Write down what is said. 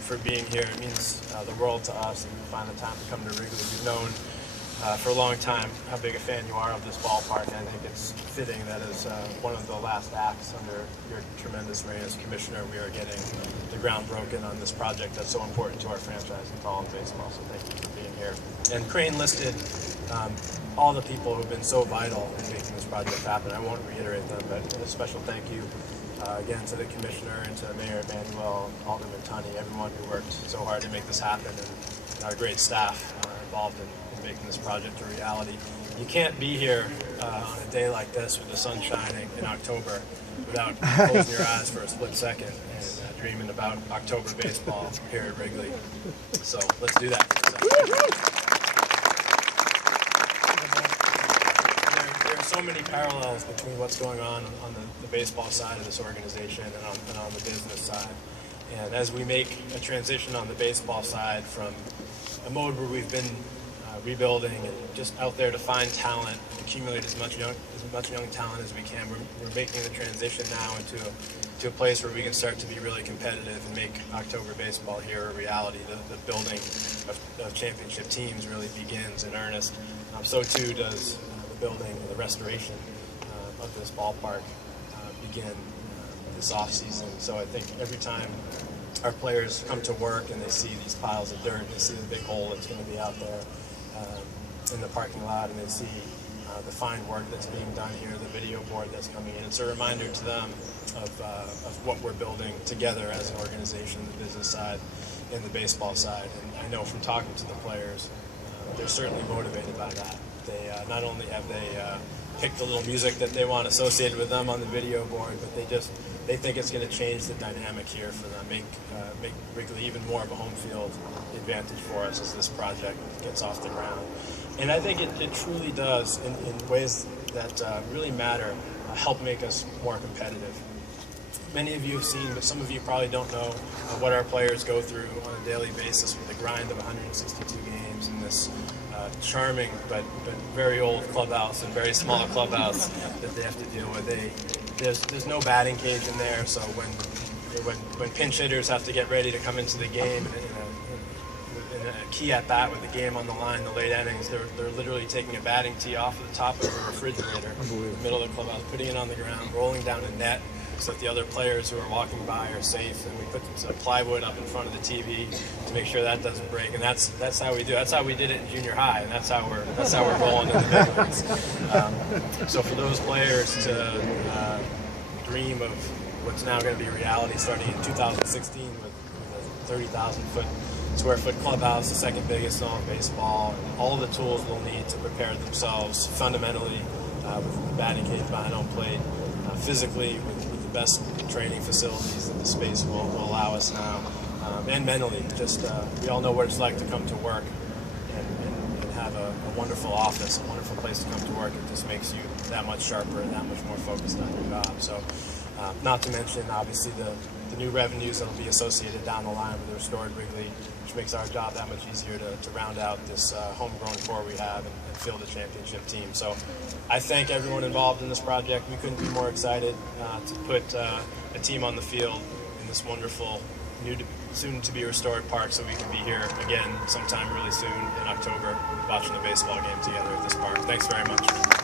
for being here. It means the world to us, and you find the time to come to Wrigley. We've known for a long time how big a fan you are of this ballpark, and I think it's fitting that as one of the last acts under your tremendous reign as commissioner, we are getting the ground broken on this project that's so important to our franchise and to all of baseball. So thank you for being here. And Crane listed all the people who've been so vital in making this project happen. I won't reiterate them, but a special thank you again to the commissioner and to Mayor Emanuel, Alderman Tunney, everyone who worked so hard to make this happen, and our great staff involved in making this project a reality. You can't be here on a day like this with the sun shining in October without closing your eyes for a split second and dreaming about October baseball here at Wrigley. So let's do that for a second. There are so many parallels between what's going on the baseball side of this organization and on the business side. And as we make a transition on the baseball side from a mode where we've been rebuilding and just out there to find talent, accumulate as much young talent as we can, we're making the transition now into a place where we can start to be really competitive and make October baseball here a reality. The building of championship teams really begins in earnest. So too does the building, the restoration of this ballpark begin this offseason. So I think every time our players come to work and they see these piles of dirt, they see the big hole that's going to be out there in the parking lot, and they see the fine work that's being done here, the video board that's coming in. It's a reminder to them of what we're building together as an organization, the business side and the baseball side. And I know from talking to the players, they're certainly motivated by that. They not only have they picked the little music that they want associated with them on the video board, but they think it's going to change the dynamic here for them, make Wrigley even more of a home field advantage for us as this project gets off the ground. And I think it truly does, in ways that really matter, help make us more competitive. Many of you have seen, but some of you probably don't know what our players go through on a daily basis with the grind of 162 games in this charming but very old clubhouse and very small clubhouse that they have to deal with. There's no batting cage in there, so when pinch hitters have to get ready to come into the game in a key at bat with the game on the line, the late innings, they're literally taking a batting tee off of the top of a refrigerator in the middle of the clubhouse, putting it on the ground, rolling down a net so that the other players who are walking by are safe, and we put some plywood up in front of the TV to make sure that doesn't break. And that's how we do. That's how we did it in junior high, and that's how we're rolling in the big leagues. So for those players to dream of what's now going to be reality, starting in 2016 with a 30,000 square foot clubhouse, the second biggest in all of baseball, and all the tools they'll need to prepare themselves fundamentally with the batting cage behind home plate, physically with the best training facilities that the space will allow us now, and mentally. Just we all know what it's like to come to work and have a wonderful office, a wonderful place to come to work. It just makes you that much sharper and that much more focused on your job. So not to mention, obviously, the new revenues that will be associated down the line with the restored Wrigley, which makes our job that much easier to round out this homegrown core we have and field a championship team. So I thank everyone involved in this project. We couldn't be more excited to put a team on the field in this wonderful, soon-to-be restored park, so we can be here again sometime really soon in October watching the baseball game together at this park. Thanks very much.